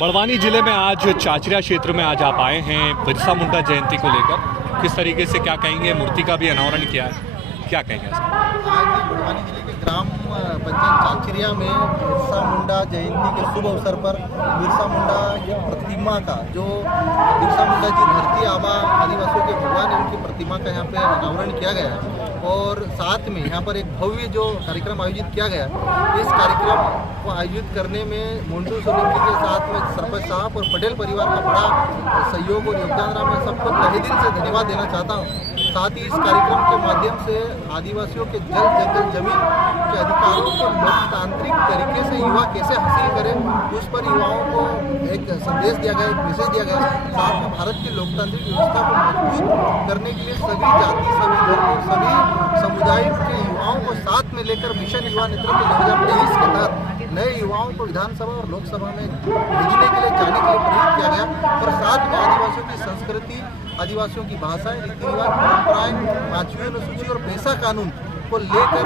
बड़वानी जिले में आज चाचरिया क्षेत्र में आज आप आए हैं बिरसा मुंडा जयंती को लेकर, किस तरीके से क्या कहेंगे? मूर्ति का भी अनावरण किया है, क्या कहेंगे? आज बड़वानी जिले के ग्राम पंचायत चाचरिया में बिरसा मुंडा जयंती के शुभ अवसर पर बिरसा मुंडा की प्रतिमा का, जो बिरसा मुंडा जी धरती आबा आदिवासियों के भगवान है, उनकी प्रतिमा का यहाँ पे अनावरण किया गया है। और साथ में यहाँ पर एक भव्य जो कार्यक्रम आयोजित किया गया, इस कार्यक्रम को आयोजित करने में मोन्टू सोलंकी के साथ में सरपंच साहब और पटेल परिवार का बड़ा सहयोग और योगदान रहा। मैं सबको तहे दिल से धन्यवाद देना चाहता हूँ। साथ ही इस कार्यक्रम के माध्यम से आदिवासियों के जल जंगल जमीन के अधिकारों को लोकतांत्रिक तरीके से युवा कैसे हासिल करें, उस पर युवाओं को एक संदेश दिया गया, एक मैसेज दिया गया। साथ में भारत की लोकतांत्रिक व्यवस्था को मजबूत करने के लिए सभी जाति, सभी धर्म, सभी समुदाय के युवाओं को साथ में लेकर मिशन युवा नेतृत्व 2023 के तहत नए युवाओं को विधानसभा और लोकसभा में भेजने के लिए, जाने के लिए प्रेरित किया गया। और साथ में आदिवासियों की संस्कृति, आदिवासियों की भाषाएं, रीति रिवाज, परंपराएं, 5वीं अनुसूची और पेशा कानून को लेकर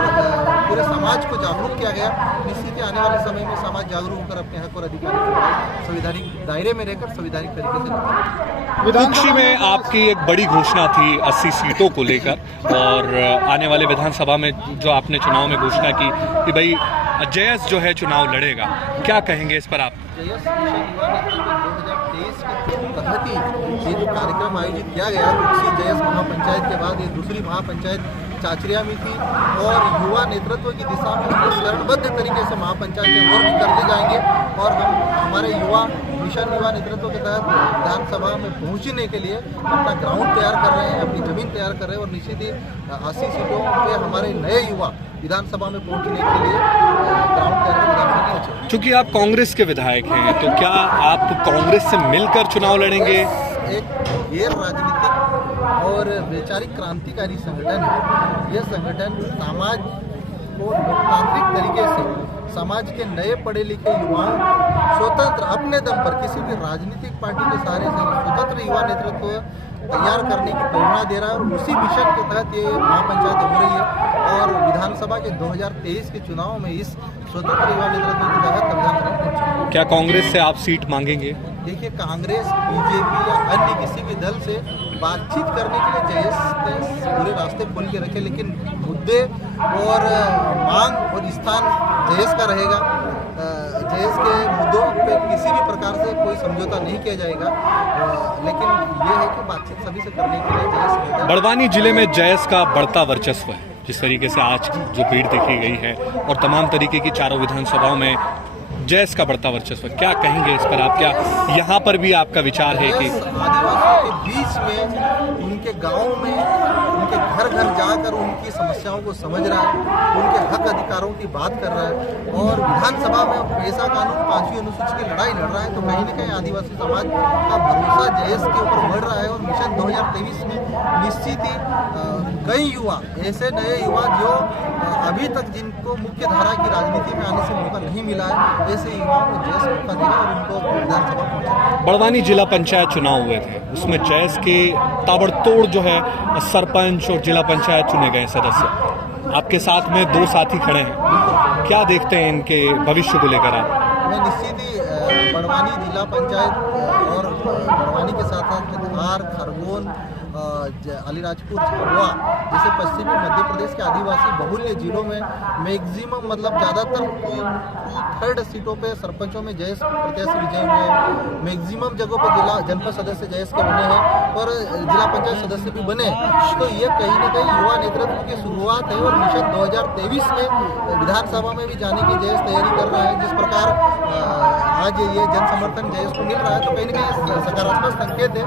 पूरे समाज को जागरूक किया गया। निश्चित ही आने वाले समय में समाज जागरूक होकर अपने हक और अधिकार को संवैधानिक दायरे में रहकर संवैधानिक तरीके से विधानसभा में आपकी एक बड़ी घोषणा थी 80 सीटों को लेकर, और आने वाले विधानसभा में जो आपने चुनाव में घोषणा की कि भाई जयस जो है चुनाव लड़ेगा, क्या कहेंगे इस पर आप? जयस मिशन युवा नेतृत्व 2023 के तहत ही ये जो कार्यक्रम आयोजित किया गया, उसी जयस महापंचायत के बाद ये दूसरी महापंचायत चाचरिया में थी। और युवा नेतृत्व की दिशा में हम शरणबद्ध तरीके से महापंचायत और भी करते जाएंगे। और हम हमारे युवा मिशन युवा नेतृत्व के तहत विधानसभा में पहुंचने के लिए अपना ग्राउंड तैयार कर रहे हैं, अपनी जमीन तैयार कर रहे हैं। और निश्चित ही 80 सीटों पे हमारे नए युवा विधानसभा में पहुंचने के लिए ग्राउंड तैयार कर। चूंकि आप कांग्रेस के विधायक हैं, तो क्या आप कांग्रेस से मिलकर चुनाव लड़ेंगे? एक गैर राजनीतिक और वैचारिक क्रांतिकारी संगठन है। यह संगठन समाज को लोकतांत्रिक तरीके से, समाज के नए पढ़े लिखे युवाओं स्वतंत्र अपने दम पर, किसी भी राजनीतिक पार्टी के सहारे से स्वतंत्र युवा नेतृत्व तैयार करने की प्रेरणा दे रहा है। और उसी मिशन के तहत ये महापंचायत हो रही है। और विधानसभा के 2023 के चुनाव में इस स्वतंत्र युवा नेतृत्व के तहत विधानसभा पहुंचे। क्या कांग्रेस से आप सीट मांगेंगे? देखिए, कांग्रेस, बीजेपी या अन्य किसी भी दल से बातचीत करने के लिए जयस ने पूरे रास्ते खोल के रखे, लेकिन मुद्दे और मांग और स्थान जयस का रहेगा। जयस के मुद्दों पे किसी भी प्रकार से कोई समझौता नहीं किया जाएगा। लेकिन ये है कि बातचीत सभी से करने के लिए जयस। बड़वानी जिले में जयस का बढ़ता वर्चस्व है, जिस तरीके से आज जो भीड़ देखी गई है और तमाम तरीके की चारों विधानसभाओं में जयस का बढ़ता वर्चस्व, क्या कहेंगे इस पर आप? क्या यहाँ पर भी आपका विचार है कि आदिवासियों के बीच में, उनके गांव में, उनके घर घर जाकर उनकी समस्याओं को समझ रहा है, उनके हक अधिकारों की बात कर रहा है। और विधानसभा में पेशा कानून 5वीं अनुसूची की लड़ाई लड़ रहा है। तो कहीं न कहीं आदिवासी समाज का भरोसा जयस के ऊपर बढ़ रहा है। और मिशन 2023 में निश्चित ही कई युवा, ऐसे नए युवा जो अभी तक जिनको मुख्य धारा की राजनीति में आने से मौका नहीं मिला है, ऐसे युवाओं को जयस मौका देगा और उनको विधानसभा पहुंचा। बड़वानी जिला पंचायत चुनाव हुए थे, उसमें जयस के ताबड़तोड़ जो है सरपंच और जिला पंचायत चुने गए सदस्य, आपके साथ में 2 साथी खड़े हैं, क्या देखते हैं इनके भविष्य को लेकर आप? मैं निश्चित ही बड़वानी जिला पंचायत और बड़वानी के साथ साथ में धार, खरगोन, अलीराजपुर, झाबुआ जैसे पश्चिमी मध्य प्रदेश के आदिवासी बहुल्य जिलों में मैक्सिमम, मतलब ज़्यादातर 2/3 सीटों पे सरपंचों में जयस प्रत्याशी विजय हुए हैं। मैक्सिमम जगहों पर जिला जनपद सदस्य जयस के बने हैं और जिला पंचायत सदस्य भी बने हैं। तो ये कहीं न कहीं युवा नेतृत्व की शुरुआत है। और मिशन 2023 में विधानसभा में भी जाने की जयस तैयारी कर रहा है। जिस प्रकार आज ये जन समर्थन जयस को मिल रहा है, तो कहीं न कहीं सकारात्मक संकेत है।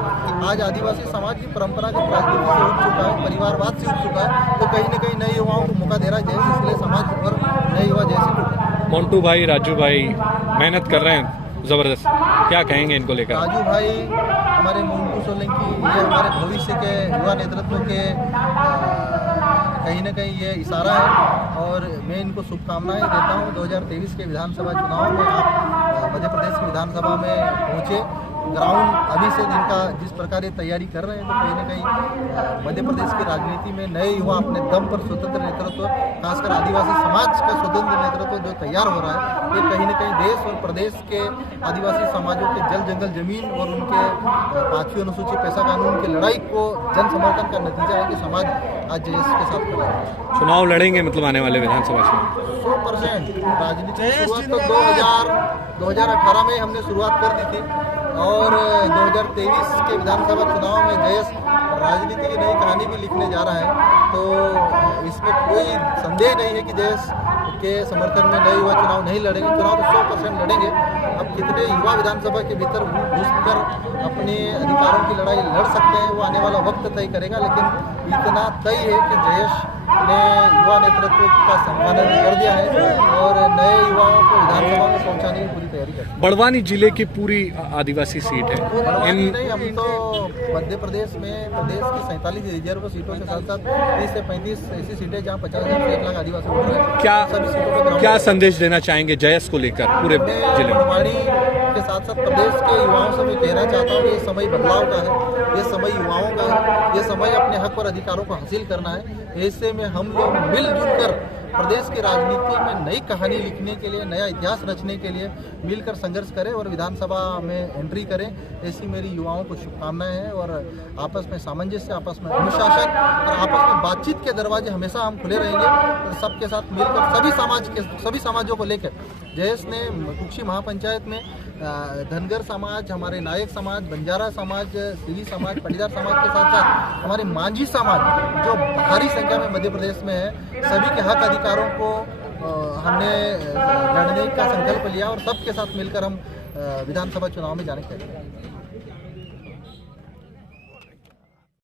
आज आदिवासी समाज की परंपरागत राजनीति से उठ चुका है, परिवारवाद से उठ चुका है। तो कहीं न कहीं नए युवाओं को मौका दे रहा है जयस, इसलिए समाज और नए युवा जयस। मोन्टू भाई, राजू भाई मेहनत कर रहे हैं जबरदस्त, क्या कहेंगे इनको लेकर? राजू भाई, हमारे मोन्टू सोलंकी, ये हमारे भविष्य के युवा नेतृत्व के कहीं न कहीं ये इशारा है। और मैं इनको शुभकामनाएं देता हूँ। 2023 के विधानसभा चुनाव में आप मध्य प्रदेश की विधानसभा में पहुँचे ग्राउंड अभी से जिनका जिस प्रकार ये तैयारी कर रहे हैं, तो कहीं ना कहीं मध्य प्रदेश की राजनीति में नए युवा अपने दम पर स्वतंत्र नेतृत्व, खासकर आदिवासी समाज का स्वतंत्र नेतृत्व जो तैयार हो रहा है, ये कहीं ना कहीं देश और प्रदेश के आदिवासी समाजों के जल जंगल जमीन और उनके 5वीं अनुसूची पैसा कानून की लड़ाई को जन समर्थन का नतीजा है कि समाज आज JS के साथ खड़ा है। चुनाव लड़ेंगे मतलब आने वाले विधानसभा चुनाव 100% राजनीति की शुरुआत तो 2018 में हमने शुरुआत कर दी थी और 2023 के विधानसभा चुनाव में JS राजनीति की नई कहानी भी लिखने जा रहा है। तो इसमें कोई संदेह नहीं है कि JS के समर्थन में नए युवा चुनाव नहीं लड़ेंगे। चुनाव तो 100% लड़ेंगे। अब कितने युवा विधानसभा के भीतर घुसकर अपने अधिकारों की लड़ाई लड़ सकते हैं, वो आने वाला वक्त तय करेगा, लेकिन इतना तय है कि JS ने युवा नेतृत्व का सम्मान कर दिया है और नए युवाओं को विधानसभा में पहुंचाने की पूरी तैयारी कर। बड़वानी जिले की पूरी आदिवासी सीट है। बड़वानी नहीं, हम तो मध्य प्रदेश में प्रदेश की 47 रिजर्व सीटों के साथ साथ 30 से 35 ऐसी सीटें जहाँ 50,000 से 1 लाख आदिवासी वोट हैं। क्या सभी सीटों पर क्या संदेश देना चाहेंगे JS को लेकर पूरे जिले में? बड़वानी के साथ साथ प्रदेश के युवाओं से मैं कहना चाहता हूँ कि ये समय बदलाव का है, ये समय युवाओं का है, ये समय अपने हक और अधिकारों को हासिल करना है। ऐसे में हम लोग मिलजुल कर प्रदेश की राजनीति में नई कहानी लिखने के लिए, नया इतिहास रचने के लिए मिलकर संघर्ष करें और विधानसभा में एंट्री करें। ऐसी मेरी युवाओं को शुभकामनाएं हैं और आपस में सामंजस्य, आपस में अनुशासन और आपस में बातचीत के दरवाजे हमेशा हम खुले रहेंगे और सबके साथ मिलकर सभी समाजों को लेकर JS ने कुक्षी महापंचायत में धनगर समाज, हमारे नायक समाज, बंजारा समाज, सीरी समाज, पटीदार समाज के साथ साथ हमारे मांझी समाज जो भारी संख्या में मध्य प्रदेश में है, सभी के हक अधिकारों को हमने लड़ने का संकल्प लिया और सबके साथ मिलकर हम विधानसभा चुनाव में जाने के लिए